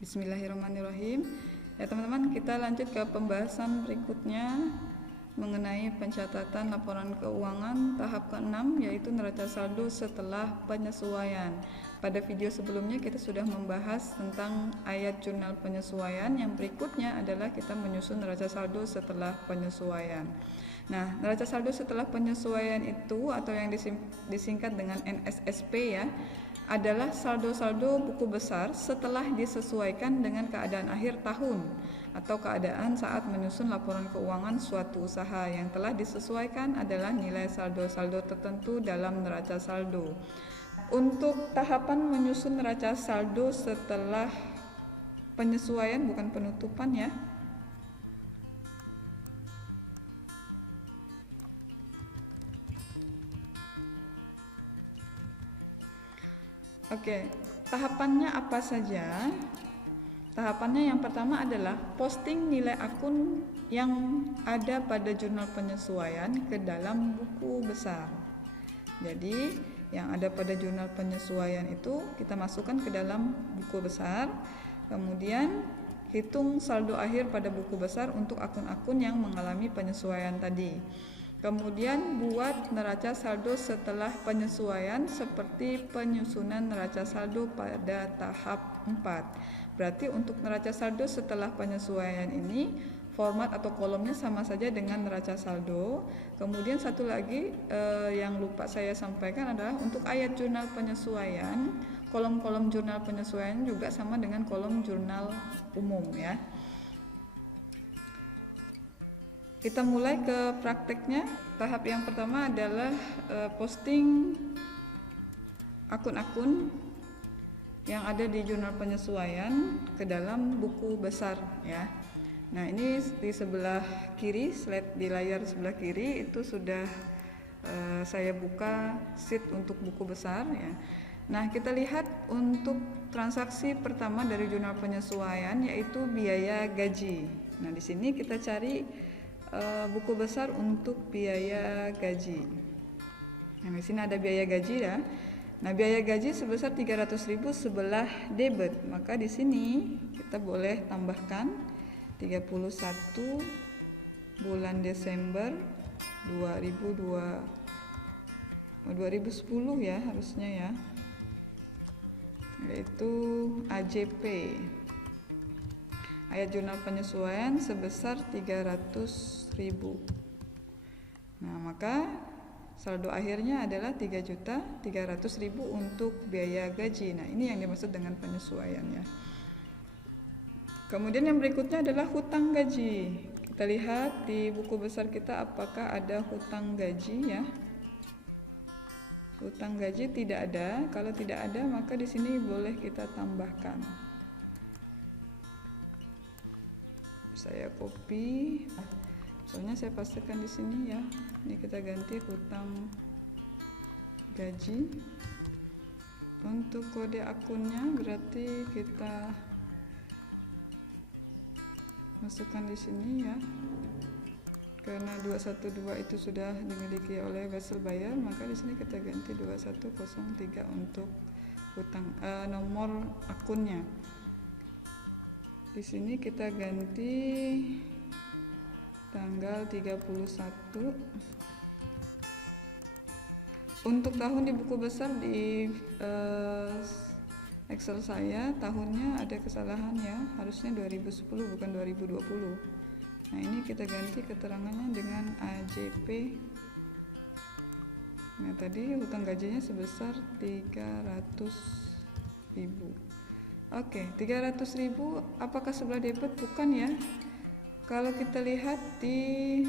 Bismillahirrahmanirrahim. Ya teman-teman, kita lanjut ke pembahasan berikutnya mengenai pencatatan laporan keuangan tahap ke-6, yaitu neraca saldo setelah penyesuaian. Pada video sebelumnya kita sudah membahas tentang ayat jurnal penyesuaian. Yang berikutnya adalah kita menyusun neraca saldo setelah penyesuaian. Nah, neraca saldo setelah penyesuaian itu atau yang disingkat dengan NSSP ya, adalah saldo-saldo buku besar setelah disesuaikan dengan keadaan akhir tahun atau keadaan saat menyusun laporan keuangan suatu usaha. Yang telah disesuaikan adalah nilai saldo-saldo tertentu dalam neraca saldo. Untuk tahapan menyusun neraca saldo setelah penyesuaian, bukan penutupan ya. Oke, tahapannya apa saja? Tahapannya yang pertama adalah posting nilai akun yang ada pada jurnal penyesuaian ke dalam buku besar. Jadi, yang ada pada jurnal penyesuaian itu kita masukkan ke dalam buku besar. Kemudian, hitung saldo akhir pada buku besar untuk akun-akun yang mengalami penyesuaian tadi. Kemudian buat neraca saldo setelah penyesuaian seperti penyusunan neraca saldo pada tahap 4. Berarti untuk neraca saldo setelah penyesuaian ini format atau kolomnya sama saja dengan neraca saldo. Kemudian satu lagi yang lupa saya sampaikan adalah untuk ayat jurnal penyesuaian, kolom-kolom jurnal penyesuaian juga sama dengan kolom jurnal umum ya. Kita mulai ke prakteknya. Tahap yang pertama adalah posting akun-akun yang ada di jurnal penyesuaian ke dalam buku besar ya. Nah, ini di sebelah kiri, slide di layar sebelah kiri itu sudah saya buka sheet untuk buku besar ya. Nah, kita lihat untuk transaksi pertama dari jurnal penyesuaian yaitu biaya gaji. Nah, di sini kita cari buku besar untuk biaya gaji. Nah, di sini ada biaya gaji ya. Nah, biaya gaji sebesar 300.000 sebelah debit. Maka di sini kita boleh tambahkan 31 bulan Desember 2010 ya harusnya ya. Yaitu AJP. Ayat jurnal penyesuaian sebesar 300.000. Nah, maka saldo akhirnya adalah 3.300.000 untuk biaya gaji. Nah, ini yang dimaksud dengan penyesuaian ya. Kemudian yang berikutnya adalah hutang gaji. Kita lihat di buku besar kita apakah ada hutang gaji ya. Hutang gaji tidak ada. Kalau tidak ada, maka di sini boleh kita tambahkan. Saya copy, soalnya saya pastikan di sini ya. Ini kita ganti hutang gaji. Untuk kode akunnya berarti kita masukkan di sini ya. Karena 212 itu sudah dimiliki oleh Wesel Bayer, maka di sini kita ganti 2103 untuk hutang nomor akunnya. Di sini kita ganti tanggal 31. Untuk tahun di buku besar di Excel saya tahunnya ada kesalahan ya, harusnya 2010 bukan 2020. Nah, ini kita ganti keterangannya dengan AJP. Nah, tadi hutang gajinya sebesar 300.000. Oke, 300.000 apakah sebelah debit? Bukan ya. Kalau kita lihat di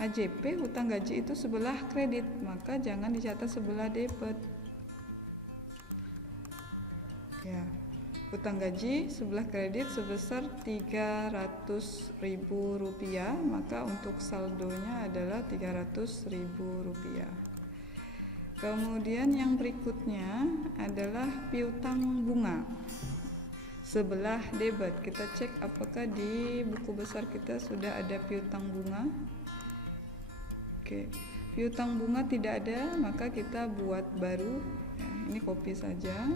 AJP hutang gaji itu sebelah kredit, maka jangan dicatat sebelah debit. Ya, hutang gaji sebelah kredit sebesar 300.000 rupiah, maka untuk saldonya adalah 300.000 rupiah. Kemudian yang berikutnya adalah piutang bunga sebelah debit. Kita cek apakah di buku besar kita sudah ada piutang bunga. Oke, piutang bunga tidak ada, maka kita buat baru ya, ini copy saja.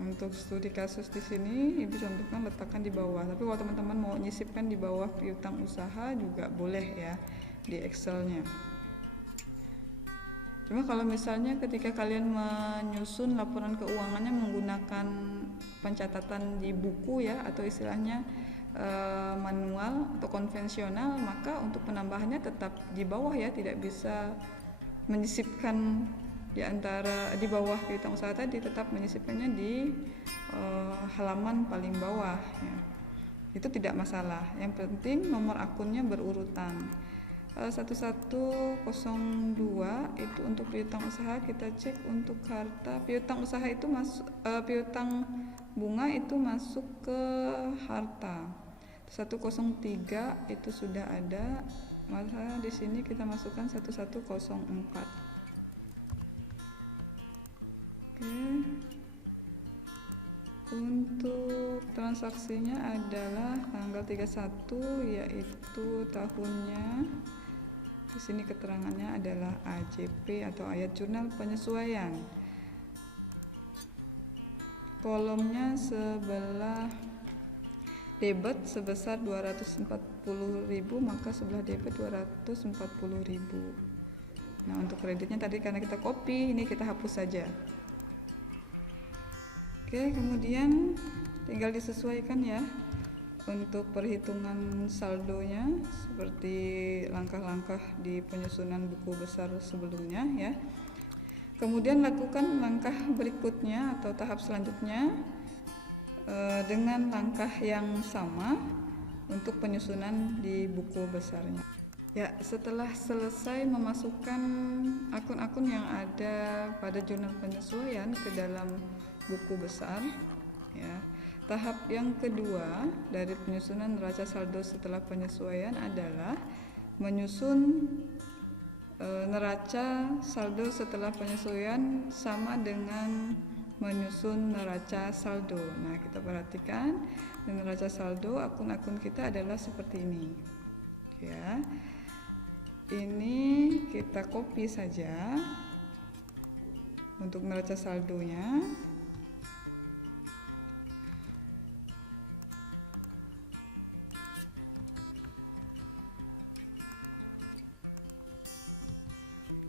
Untuk studi kasus di sini Ibu contohkan letakkan di bawah. Tapi kalau teman-teman mau nyisipkan di bawah piutang usaha juga boleh ya di Excelnya. Cuma kalau misalnya ketika kalian menyusun laporan keuangannya menggunakan pencatatan di buku ya, atau istilahnya manual atau konvensional, maka untuk penambahannya tetap di bawah ya, tidak bisa menyisipkan di bawah piutang usaha tadi, tetap menyisipkannya di halaman paling bawah ya. Itu tidak masalah, yang penting nomor akunnya berurutan. 1102 itu untuk piutang usaha. Kita cek untuk harta piutang usaha itu piutang bunga itu masuk ke harta. 103 itu sudah ada, maka di sini kita masukkan 1104. Oke. Untuk transaksinya adalah tanggal 31, yaitu tahunnya. Di sini keterangannya adalah AJP atau ayat jurnal penyesuaian. Kolomnya sebelah debit sebesar 240.000, maka sebelah debit 240.000. Nah, untuk kreditnya tadi karena kita copy, ini kita hapus saja. Oke, kemudian tinggal disesuaikan ya untuk perhitungan saldonya seperti langkah-langkah di penyusunan buku besar sebelumnya ya. Kemudian lakukan langkah berikutnya atau tahap selanjutnya dengan langkah yang sama untuk penyusunan di buku besarnya. Ya, setelah selesai memasukkan akun-akun yang ada pada jurnal penyesuaian ke dalam buku besar ya. Tahap yang kedua dari penyusunan neraca saldo setelah penyesuaian adalah menyusun neraca saldo setelah penyesuaian sama dengan menyusun neraca saldo. Nah, kita perhatikan neraca saldo akun-akun kita adalah seperti ini. Ya. Ini kita copy saja untuk neraca saldonya.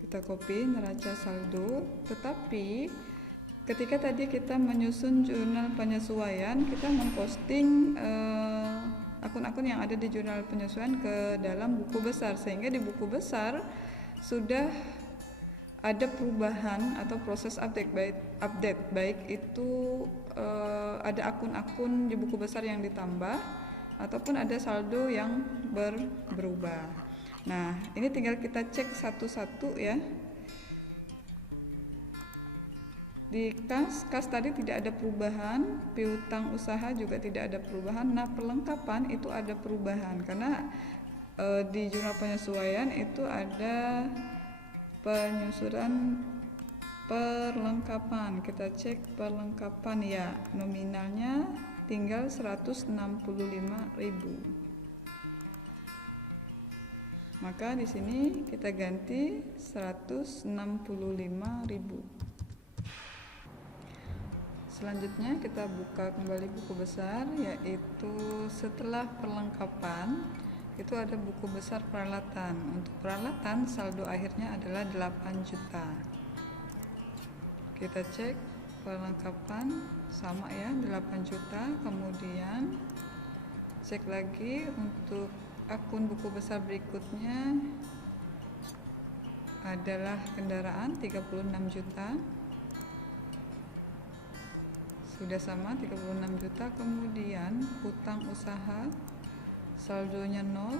Kita copy neraca saldo, tetapi ketika tadi kita menyusun jurnal penyesuaian, kita memposting akun-akun yang ada di jurnal penyesuaian ke dalam buku besar, sehingga di buku besar sudah ada perubahan atau proses update baik itu ada akun-akun di buku besar yang ditambah ataupun ada saldo yang berubah. Nah, ini tinggal kita cek satu-satu ya. Di kas tadi tidak ada perubahan, piutang usaha juga tidak ada perubahan. Nah, perlengkapan itu ada perubahan karena di jurnal penyesuaian itu ada penyusunan perlengkapan. Kita cek perlengkapan ya, nominalnya tinggal 165.000. Maka di sini kita ganti 165.000. Selanjutnya kita buka kembali buku besar, yaitu setelah perlengkapan itu ada buku besar peralatan. Untuk peralatan saldo akhirnya adalah 8 juta. Kita cek perlengkapan sama ya, 8 juta. Kemudian cek lagi untuk akun buku besar berikutnya adalah kendaraan 36 juta. Sudah sama 36 juta. Kemudian hutang usaha saldonya 0.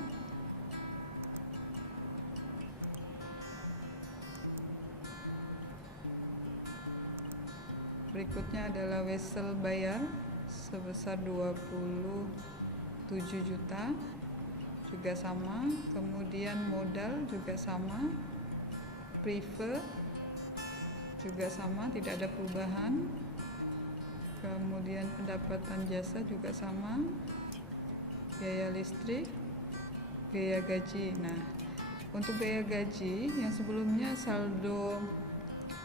Berikutnya adalah wesel bayar sebesar 27 juta. Juga sama, kemudian modal juga sama, prive juga sama, tidak ada perubahan. Kemudian pendapatan jasa juga sama, biaya listrik, biaya gaji. Nah, untuk biaya gaji yang sebelumnya saldo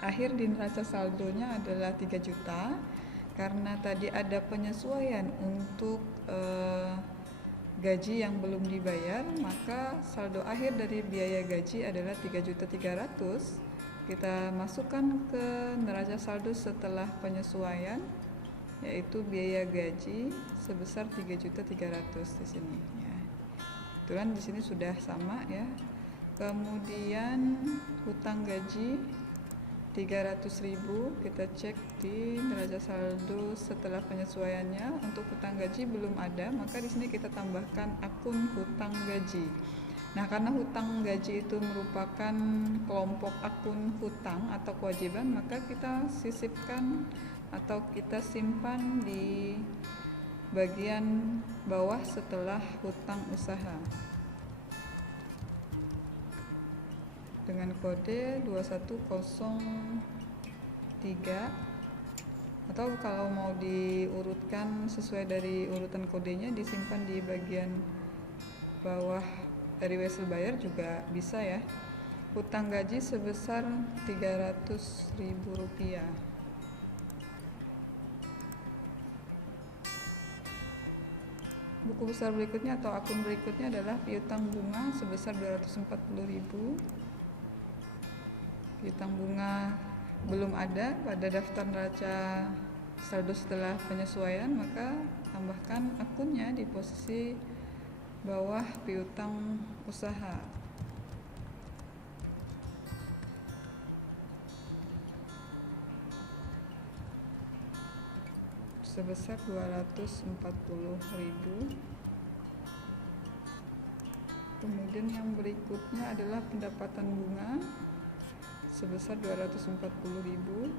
akhir di neraca saldonya adalah 3 juta, karena tadi ada penyesuaian untuk gaji yang belum dibayar, maka saldo akhir dari biaya gaji adalah 3.300.000. Kita masukkan ke neraca saldo setelah penyesuaian, yaitu biaya gaji sebesar 3.300.000 di sini ya. Kebetulan di sini sudah sama ya. Kemudian hutang gaji 300.000, kita cek di neraca saldo setelah penyesuaiannya. Untuk hutang gaji belum ada, maka di sini kita tambahkan akun hutang gaji. Nah, karena hutang gaji itu merupakan kelompok akun hutang atau kewajiban, maka kita sisipkan atau kita simpan di bagian bawah setelah hutang usaha dengan kode 2103, atau kalau mau diurutkan sesuai dari urutan kodenya disimpan di bagian bawah dari wesel bayar juga bisa ya. Hutang gaji sebesar 300.000 rupiah. Buku besar berikutnya atau akun berikutnya adalah piutang bunga sebesar 240.000. Piutang bunga belum ada pada daftar neraca saldo setelah penyesuaian, maka tambahkan akunnya di posisi bawah piutang usaha. Sebesar 240.000. Kemudian yang berikutnya adalah pendapatan bunga sebesar 240.000.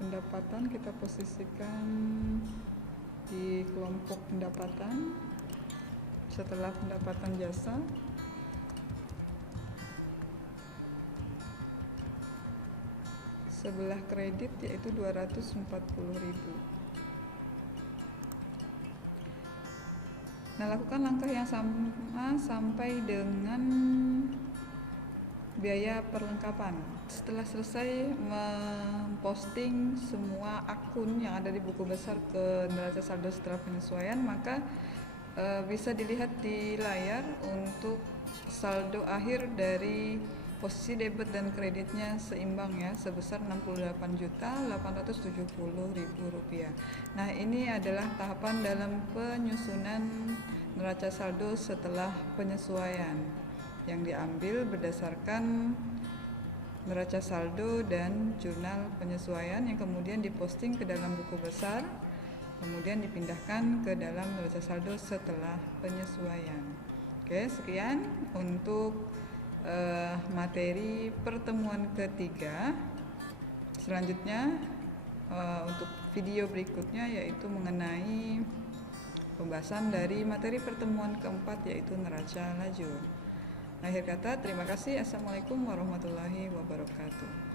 Pendapatan kita posisikan di kelompok pendapatan setelah pendapatan jasa. Sebelah kredit yaitu 240.000. Nah, lakukan langkah yang sama sampai dengan biaya perlengkapan. Setelah selesai memposting semua akun yang ada di buku besar ke neraca saldo setelah penyesuaian, maka bisa dilihat di layar untuk saldo akhir dari posisi debit dan kreditnya seimbang ya, sebesar 68.870.000 rupiah. Nah, ini adalah tahapan dalam penyusunan neraca saldo setelah penyesuaian yang diambil berdasarkan neraca saldo dan jurnal penyesuaian yang kemudian diposting ke dalam buku besar, kemudian dipindahkan ke dalam neraca saldo setelah penyesuaian. Oke, sekian untuk materi pertemuan ketiga. Selanjutnya untuk video berikutnya yaitu mengenai pembahasan dari materi pertemuan keempat yaitu neraca lajur. Akhir kata, terima kasih. Assalamualaikum warahmatullahi wabarakatuh.